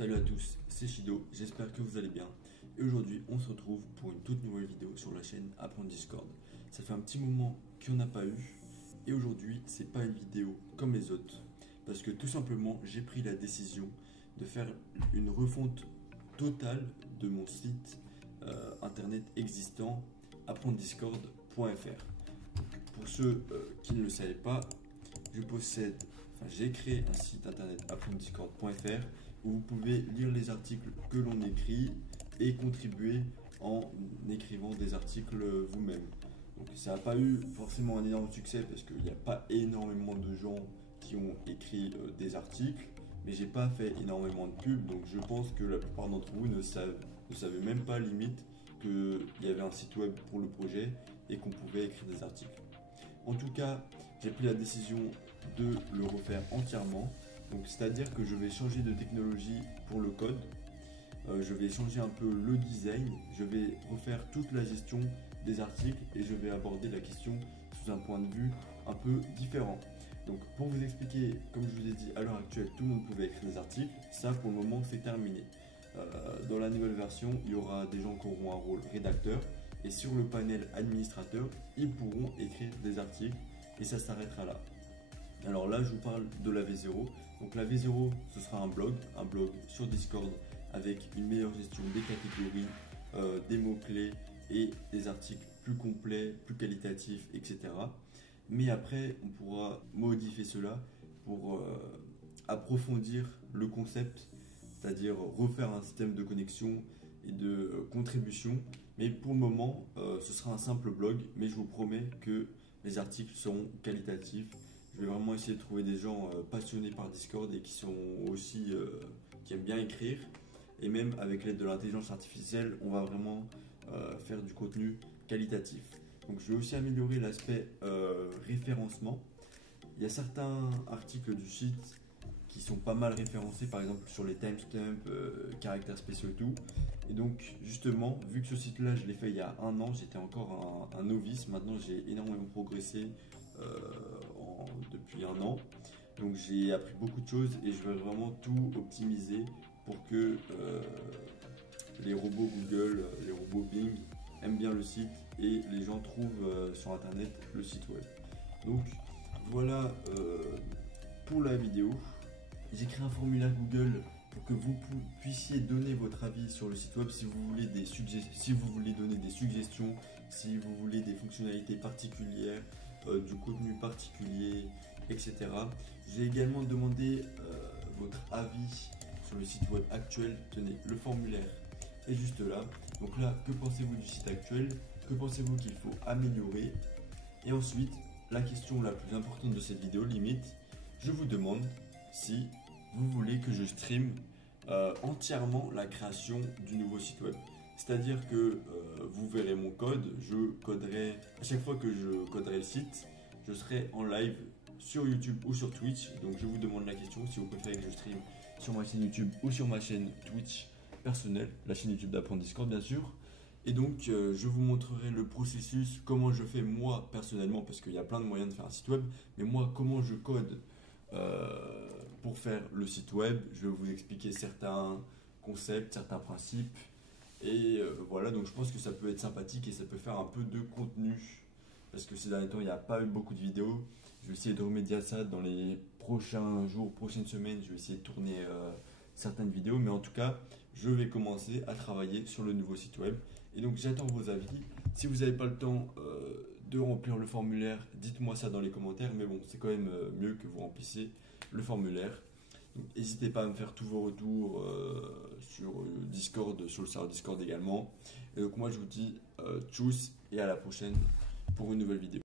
Salut à tous, c'est Shido, j'espère que vous allez bien. Et aujourd'hui, on se retrouve pour une toute nouvelle vidéo sur la chaîne Apprendre Discord. Ça fait un petit moment qu'il n'y en a pas eu. Et aujourd'hui, c'est pas une vidéo comme les autres. Parce que tout simplement, j'ai pris la décision de faire une refonte totale de mon site internet existant, apprendrediscord.fr. Pour ceux qui ne le savaient pas, j'ai créé un site internet apprendrediscord.fr où vous pouvez lire les articles que l'on écrit et contribuer en écrivant des articles vous-même. Donc ça n'a pas eu forcément un énorme succès parce qu'il n'y a pas énormément de gens qui ont écrit des articles, mais j'ai pas fait énormément de pubs, donc je pense que la plupart d'entre vous ne savaient même pas limite qu'il y avait un site web pour le projet et qu'on pouvait écrire des articles. En tout cas, j'ai pris la décision de le refaire entièrement. Donc, c'est-à-dire que je vais changer de technologie pour le code. Je vais changer un peu le design. Je vais refaire toute la gestion des articles et je vais aborder la question sous un point de vue un peu différent. Donc, pour vous expliquer, comme je vous ai dit, à l'heure actuelle, tout le monde pouvait écrire des articles. Ça, pour le moment, c'est terminé. Dans la nouvelle version, il y aura des gens qui auront un rôle rédacteur. Et sur le panel administrateur, ils pourront écrire des articles et ça s'arrêtera là. Alors là, je vous parle de la V0. Donc la V0, ce sera un blog sur Discord avec une meilleure gestion des catégories, des mots-clés et des articles plus complets, plus qualitatifs, etc. Mais après, on pourra modifier cela pour approfondir le concept, c'est-à-dire refaire un système de connexion et de contribution. Mais pour le moment, ce sera un simple blog, mais je vous promets que les articles seront qualitatifs. Je vais vraiment essayer de trouver des gens passionnés par Discord et qui sont aussi qui aiment bien écrire. Et même avec l'aide de l'intelligence artificielle, on va vraiment faire du contenu qualitatif. Donc je vais aussi améliorer l'aspect référencement. Il y a certains articles du site qui sont pas mal référencés, par exemple sur les timestamps, caractères spéciaux et tout. Et donc justement, vu que ce site-là, je l'ai fait il y a un an, j'étais encore un novice. Maintenant, j'ai énormément progressé depuis un an. Donc j'ai appris beaucoup de choses et je vais vraiment tout optimiser pour que les robots Google, les robots Bing aiment bien le site et les gens trouvent sur internet le site web. Donc voilà pour la vidéo. J'ai créé un formulaire Google pour que vous puissiez donner votre avis sur le site web si vous voulez si vous voulez donner des suggestions, si vous voulez des fonctionnalités particulières, du contenu particulier, etc. J'ai également demandé votre avis sur le site web actuel. Tenez, le formulaire est juste là. Donc là, que pensez-vous du site actuel? Que pensez-vous qu'il faut améliorer? Et ensuite, la question la plus importante de cette vidéo, limite, je vous demande si vous voulez que je stream entièrement la création du nouveau site web. C'est-à-dire que vous verrez mon code, je coderai, à chaque fois que je coderai le site, je serai en live sur YouTube ou sur Twitch. Donc je vous demande la question si vous préférez que je stream sur ma chaîne YouTube ou sur ma chaîne Twitch personnelle, la chaîne YouTube d'Apprendre Discord bien sûr. Et donc je vous montrerai le processus, comment je fais moi personnellement, parce qu'il y a plein de moyens de faire un site web, mais moi comment je code pour faire le site web. Je vais vous expliquer certains concepts, certains principes. Et voilà, donc je pense que ça peut être sympathique et ça peut faire un peu de contenu. Parce que ces derniers temps, il n'y a pas eu beaucoup de vidéos. Je vais essayer de remédier à ça dans les prochains jours, prochaines semaines. Je vais essayer de tourner certaines vidéos. Mais en tout cas, je vais commencer à travailler sur le nouveau site web. Et donc j'attends vos avis. Si vous n'avez pas le temps de remplir le formulaire, dites-moi ça dans les commentaires. Mais bon, c'est quand même mieux que vous remplissiez le formulaire. N'hésitez pas à me faire tous vos retours sur Discord, sur le serveur Discord également. Et donc moi je vous dis tchuss et à la prochaine pour une nouvelle vidéo.